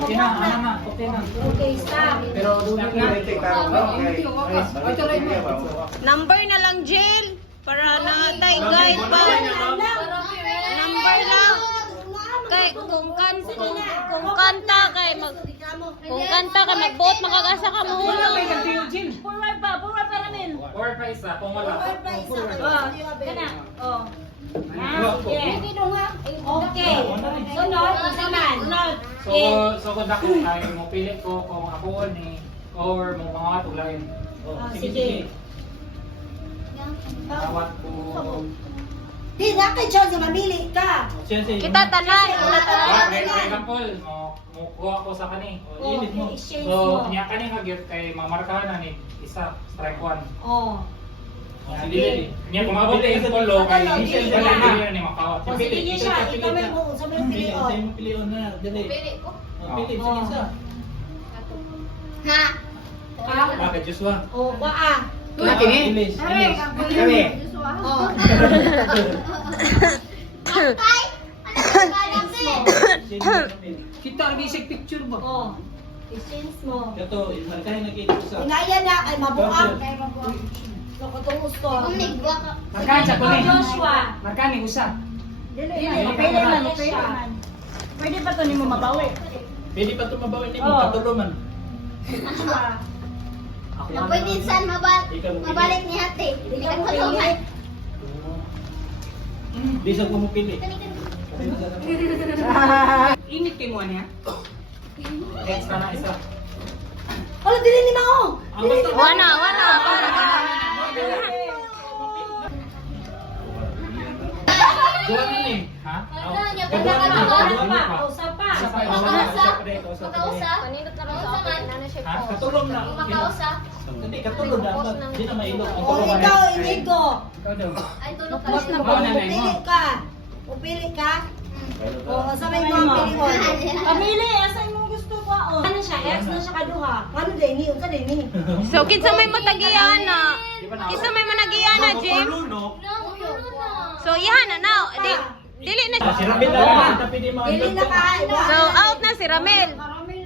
Okay na, ano na, okay na. Okay, stop. Pero doon Number na lang, Jill. Para na tayo guide pa. Number lang. Kay kung kanta kay magbuot makagasa ka mo hulog. Purway pa namin. Or pa isa, kung wala. Kana. Oh. Okay. Sunod, naman. So kung ako ay mo pilit ko kung ako ni or mo mga tulayin. Sige. Tawat ko. Di na kay John, mamili ka. Kita tanan. For example, mo kuha ko sa kani. Init mo. Exchange So, mo. niya kani mag-gift kay mamarkahan na ni isa, strike 1. Oh. Sige. Niya kumabot ay sa polo kay wala na ni makawat. O sige niya siya. Ikaw may mo. Sa may pilion. Pili ko. Ha? Bakit Joshua? O, baa. Kami. Oh. Tay? Ano ka natin? Kita bisig picture ba? Oh. Exchange mo. Inaya na ay mabuang. So, katong gusto. Umigwa ka. Markahan sa kunin. Joshua. Markahan ni usa. Dili, mapili man. Pwede pa to nimo mabawi. Pwede pa ito mabawi ni mo, Oo. katulo man. Joshua. Na pwede saan mabalik ni hati. Hindi ka tulungan. Di sa kumupili. Init kay mo niya. Extra na isa. Wala dili ni Mao. Wana. Duwa na ni. Ha? Ano niya? Duwa na ni. Usa pa. Usa pa. Makausa? Kanindot na rin Makausa sa man? na siya Ha? po. Katulong na. Makausa? Hindi, katulong na. Di na mailog. O ikaw, inigo. Ikaw daw. Ay, tulog ka Tapos rin. na po, upili ka. Upili ka. O, sa may mga pilion. Pamili, asa imong gusto ko. Oh. Ano siya? X na siya kaduha. Ano din ni? Unsa din ni? So kinsa may matagiyan na? Kinsa may managiyan na, Jim? No, ulo na. So ihan na. Dili na. Si Ramil na. Tapi di mga Dili na ka. So out na si Ramel.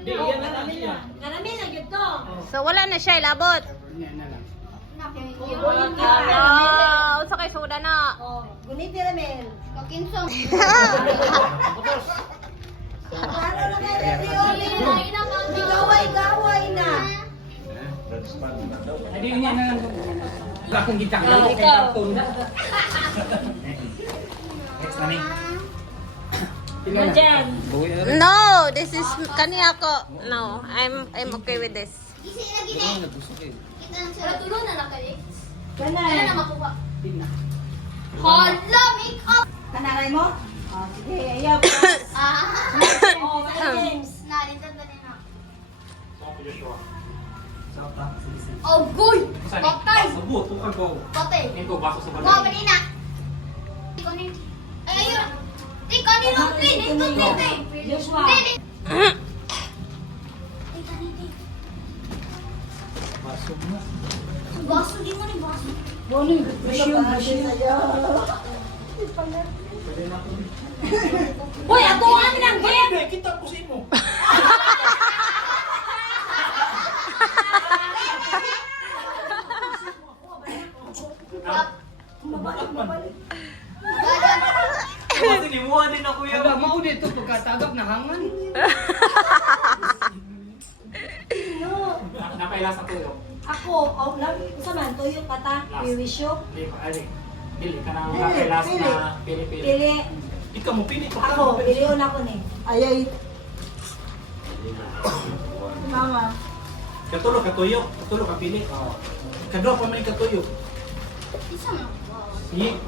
Di, yan na lang siya. Karamil na gyud to. So wala na siya ilabot. Yun ka. Unsa kay soda na? O, guniti Ramel. Kakinsong. Ano na kayo si Oli? Ay, naman. Gaway na. Hindi niya na lang. Bakong kita ka. Ikaw. Next na ni. Diyan. No, this is kani ako. No, I'm okay with this. Isi lagi na. Kita lang Pero sila. tulo na lang kayo. Kana. Kaya na makuha. Hala, make up! Kanalay mo? Oh, sige, ayaw. Ah! Oh, James. Narito ba din ako? So, Joshua. Oh, goy! Patay! Sabot, ito ka go. Patay! Nito baso sa Wow, balay. manina! Ay, ayun! Di, kanino? Di! Joshua. Di! Baso, di mo ni baso. Hoy, ako ang nang game. Kita ko sa imo. Kasi limuha din ako yan. Wala mo dito pagkatagap na hangan. Napaila sa tuyo. Ako, lang. Saman, tuyo ka ta. Piwisyo. Hindi pa ali. Pili ka na napailas na pili-pili. Pili. Ikaw mo pili ko. Ako, piliyon ako ni. Ayay. Mama. Katulo ka tuyo. Katulo ka pili. Kadwa pa may katuyo. Isa mo.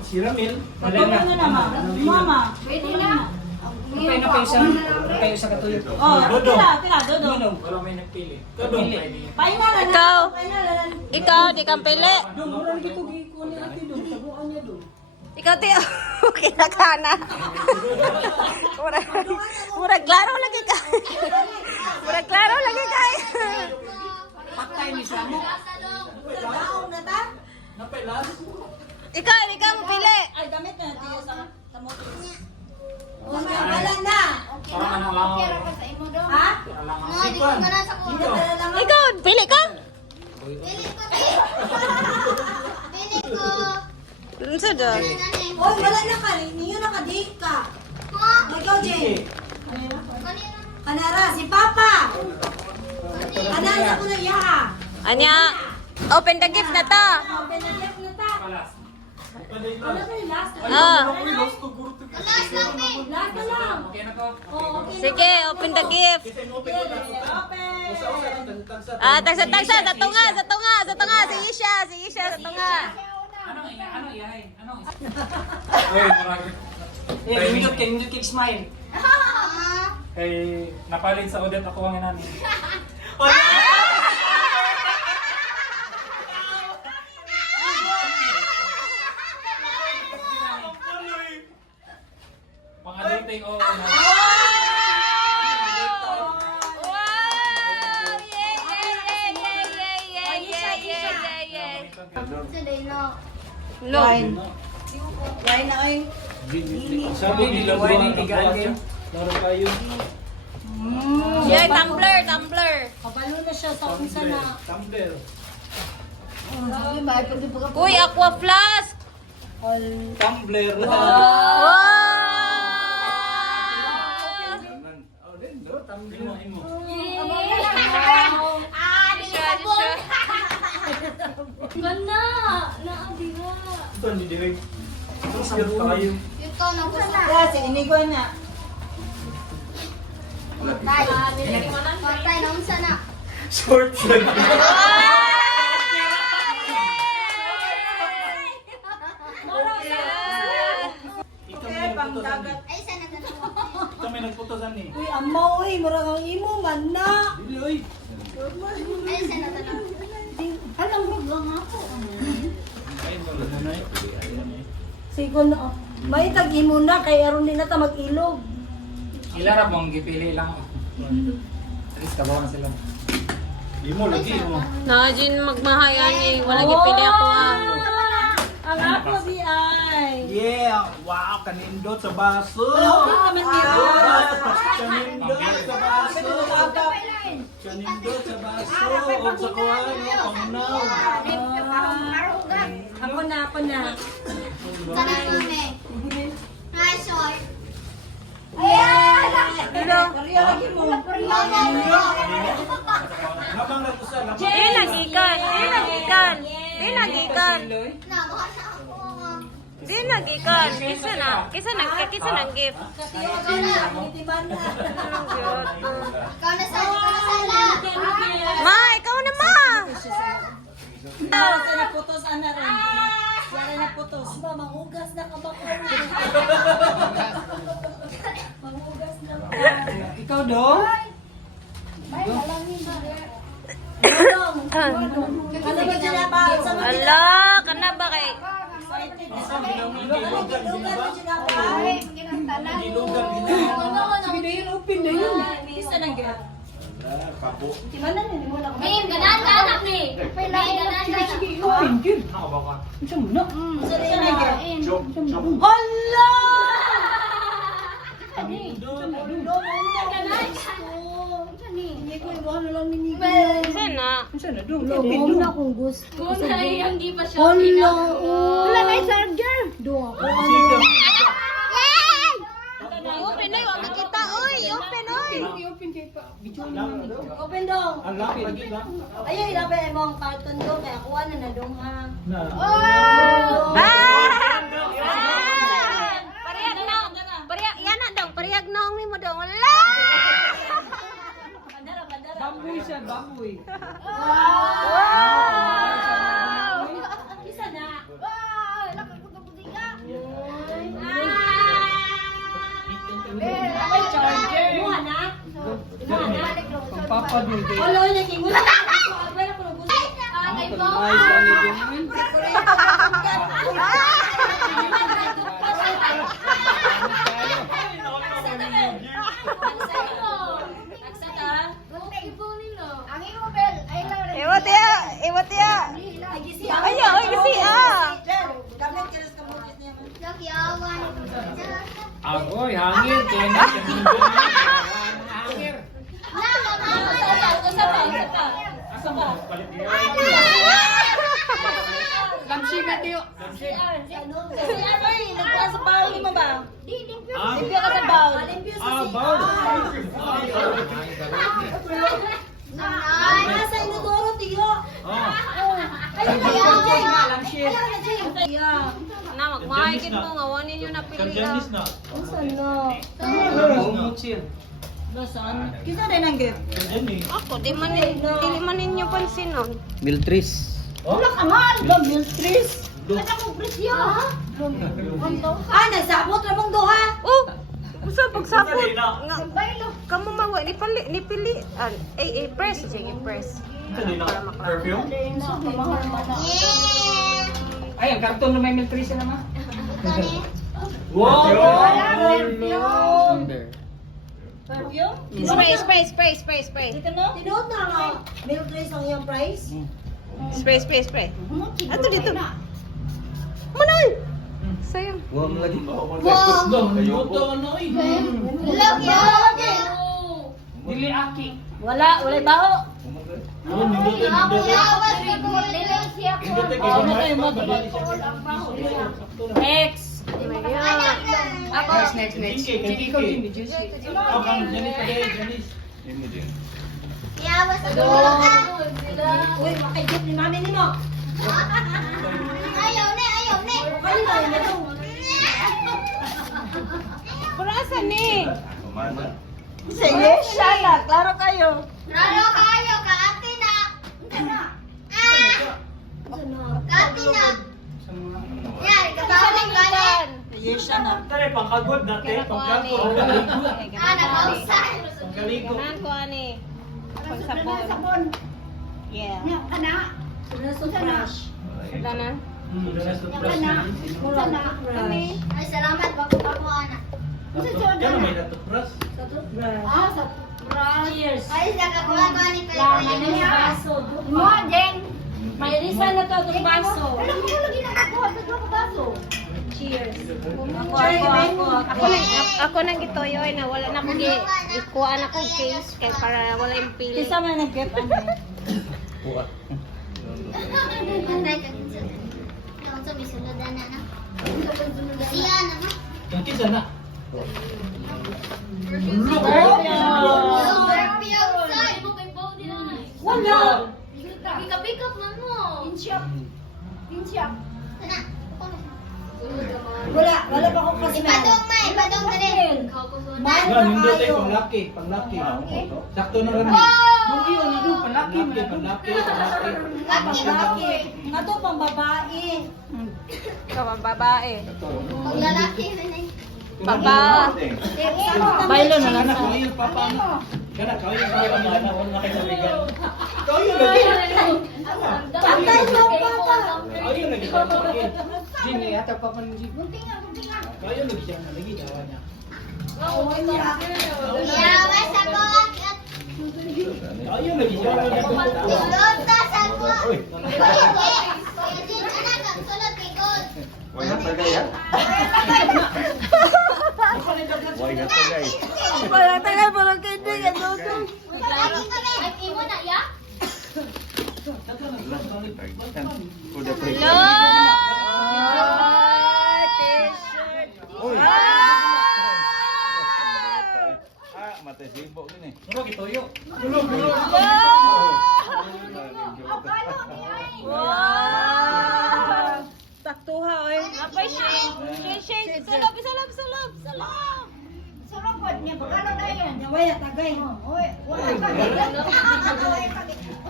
Si Ramil. Patuloy na naman. Mama. Pwede na. Okay na kayo sa katuyo. Oh, Dodo. tira, Dodo. Wala may nagpili. Dodo. Pahinga na. Ikaw. Pahinga na. Ikaw di kang pili. Dong, mura lagi ito. Gikuha natin dong. Tabuan niya dong. Ikaw ti kinakana. Murag klaro lagi ka. Murag klaro lagi kay. Patay ni Samo. Baong na ta? Napailas. Ikaw mo pili. Ay, gamit na tiyo sa motor. O, wala na. Okay na. Okay ra ka sa imo dong. Ha? alam mo. Mga dito ka na sa kulo. Ikaw, pili ka. Pili ko, te. Pili ko. Unsa daw? Oy, wala na ka. Ninyo naka-date ka. Ha? Ikaw, Jay. Kanina. Kanara, si Papa. Kanara ko na yaha. Anya, open the gift na to. Open na left na ta. Palas. Wala ka yung last. Ah, Last lang, te. Last na lang. Okay na to? Oh, okay. sige, open the gift. Kita mo open ko na. Open. Usa-usa tagsa. Ah, tagsa, sa tunga. Sige siya, sa tunga. Anong iyahay? Anong Uy, marami. Indot kay smile. Kay napalit sa Odette ako ang inani. Pang-adulting o Wow! Yay! Today, no. Look. Why na oy? Sabi nila buwan ng tigaan. Laro kayo. Yay, tumbler. Kabalo na siya sa unsa na. Tumbler. Sabi ba pwede pa ka. Uy, aqua flask. Tumbler. Wow! Imo. Ganda! Naabiha. Ito ni Direk. Ito sa tayo. Ikaw na gusto. Kasi inigon na. Patay. Patay na unsa na. Short lang. Ikaw may nagputosan ni. Ay, isa na dalawa. Ikaw may nagputosan ni. Uy, amaw oy, murag ang imo man na. Dili oy. Ay, isa na dalawa. Anong rog lang ako. Ay wala na nay. Sigo na. May tag imo na kay aron din nata mag-ilog. Ilarap mong gipili lang. At least kabawan sila. Imo lagi mo. Nakajin magmahayan eh. Wala gipili ako ah. Ang ako di ay. Yeah! Wow! Kanindot sa baso! Kanindot sa baso! Kanindot sa baso! O sa kuhan mo, pangnaw! Ako na. Sana mami. Hi, short. Kariya lagi mo. Habang natusa, labang. Di nagikan. Na, baka na ako. Di nagikan. Kisa nang gift. Ikaw na. Ikaw na sala. Ma, ikaw na ma. Sa naputos ana rin. Sara naputos. Ba manghugas na ka ba ko? Manghugas na ka. Ikaw do? Ano ba sila ba? Sa mga Ala, kana ba kay? Gilugan, lugar sila ba? gilugan. Sige na yun, open na yun. Isa na gyud. Pabo. Di man na ni mo na ka. May ganaan ka anak ni. May ganaan ka anak. Open gyud. Ako ba ka? Isa na gyud. Jump. Hala! Hindi ko iwan na lang ni Sana. Open na kung gusto. Kung hindi pa siya. Hala! Wala na yung charger. Doon ako. Open na, wag kita. Oy, open oy. Open dong. Alam, lagi lang. Ayun, ilapay mo ang carton doon. Kaya kuha na dong ha. Na. Parehag na. Parehag, yan na dong. Parehag na ang mo dong. Wala. Bamboy siya, bamboy. Wow. Isa na. May charger. Kumuha na. Pampapadul din. Olo, naging wala. Abay ako ng gusto. Ay, ko. Ang imo bel, ay lang. Iwat ya. Ayo, oy, kasi ah. Gamit ka sa kamutis niya. Lakyawan. Agoy, hangin. Kaya na. Hangin. Na, Asa ka? Palit niya. Lamshi na tiyo. Si ano? Si Arnoy, nagkuha sa bawl mo ba? Ah, Limpyo ka sa bawl. Malimpyo sa ah, si... bawal. Nasa inodoro, tiyo. Ah, Ayun na yan. Lamshi. Yeah. Na, magmahigit mo nga. Wanin nyo napili Kanjanis na. Unsan na? Saan? Kisa rin ang gift. Kanjanis. Ako, di man ninyo pansin nun. Miltris. Wala ka nga. Love yung stress. Ano mo presyo? Ah, nagsabot na mong duha. Oh! Usa pagsapot. Dali na. Nga, kamu mawa, nipili. Press. Sige, press. Kanina. Perfume? Ay, ang karton na may miltrisa naman. Wow! Perfume? Spray. Dito no? Tinuod na nga. Milk trace ang iyong price. Spray. Ato dito. Manay! Sayang. Huwag mo lagi. Luto ano eh. Dili aki. Wala baho. Oh, niluto. Oh, ano kayo mo? Next. Ako. Next. Kiki. Oh, Janis pa kayo, Janis. Uy, makaigit ni mami ni mo. Ayaw ne. Kali na yun ito. Kurasa ni. Sige, siya na. Klaro kayo. Raro kayo, kaati na. Kaati na. Yan, katawag ka na. Yes, siya na. Tara, pangkagod natin. Pangkagod. Nag-outside. Pangkaligo. Ganan ko ani. Pagsapon. Yeah. Brush. Ganan. Mura na. Ay, salamat. Bago anak. Kano may natupras? Cheers. Ay, nakakuha ko ni Pedro. Mo, Jeng. May risa na to itong baso. Alam mo, lagi na nakuha. Pedro ko baso. Cheers. Ako nang gitoyoy na wala na ko ikuha na ko case kay para wala yung pili. Kisa man nag-get ano. Antay ka din sila. Yung sa may suludan na na. Siya naman. Yung kisa na. Wala. Pick up man mo. Pinchap. Sana. Wala pa akong kasi Ipadong na rin. Yan, nindot ay panglaki. Sakto na rin. Panlaki. Laki. Ato pang babae. Ikaw ang babae. Paglalaki na na. Baba. Bailo na Kana lang. ko yung papa mo. Kana ko yung papa nila na wala kay sabigan. Kau yung lagi. Patay mo papa. Kau yung lagi. Dili ata pa man si. Kau yung lagi siya lagi dawa niya. Iyawas ako at Kau yung lagi siya lagi. ilotas ako. Kuya Jin, anak, ang sulot kay God. Why not tagay ha? Why not tagay? Wala tagal pa lang kayo din. Ay, imo na, ya? Kuda pre. Hello! T-shirt. Uy. Ah, matay sibo gini. Muro gitoyo. Wow! Taktuha, oy. Napay Shane. Shane. Sulap. Wala tagay.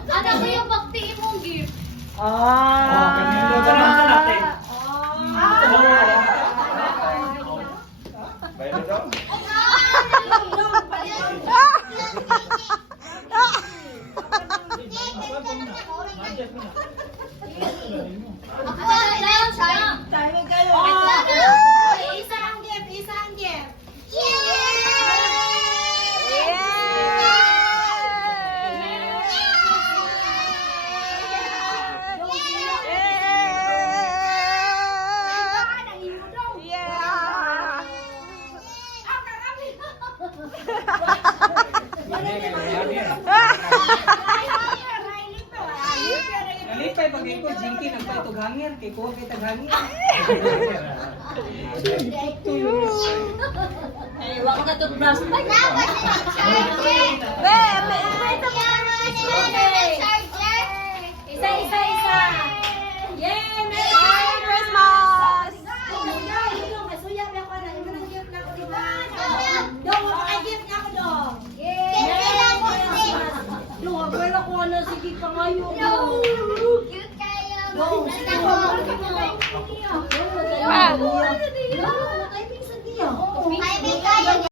Ano ko yung bakti imong gift? Oh, kanino ka na natin. Bayro daw. Tayo kayo. Isa ang gift. Ay, pag ikaw, Jinky, nagpaitog hangin. Kay kuha kay taghangin. Ay, wala ka toothbrush. Dapat sila charger. Be, Charger. Isa. Yay! Merry Christmas! Kasuya ba ako na? Imo nang gift na ako, di ba? Dong, maka-gift na ako, dong. Cute lang po din. Yung abuela ko na, sige pa ngayon. Cute kayo. Dong, Basta ko. Ah. Dong, typing sa diyo. Kaya may kayo.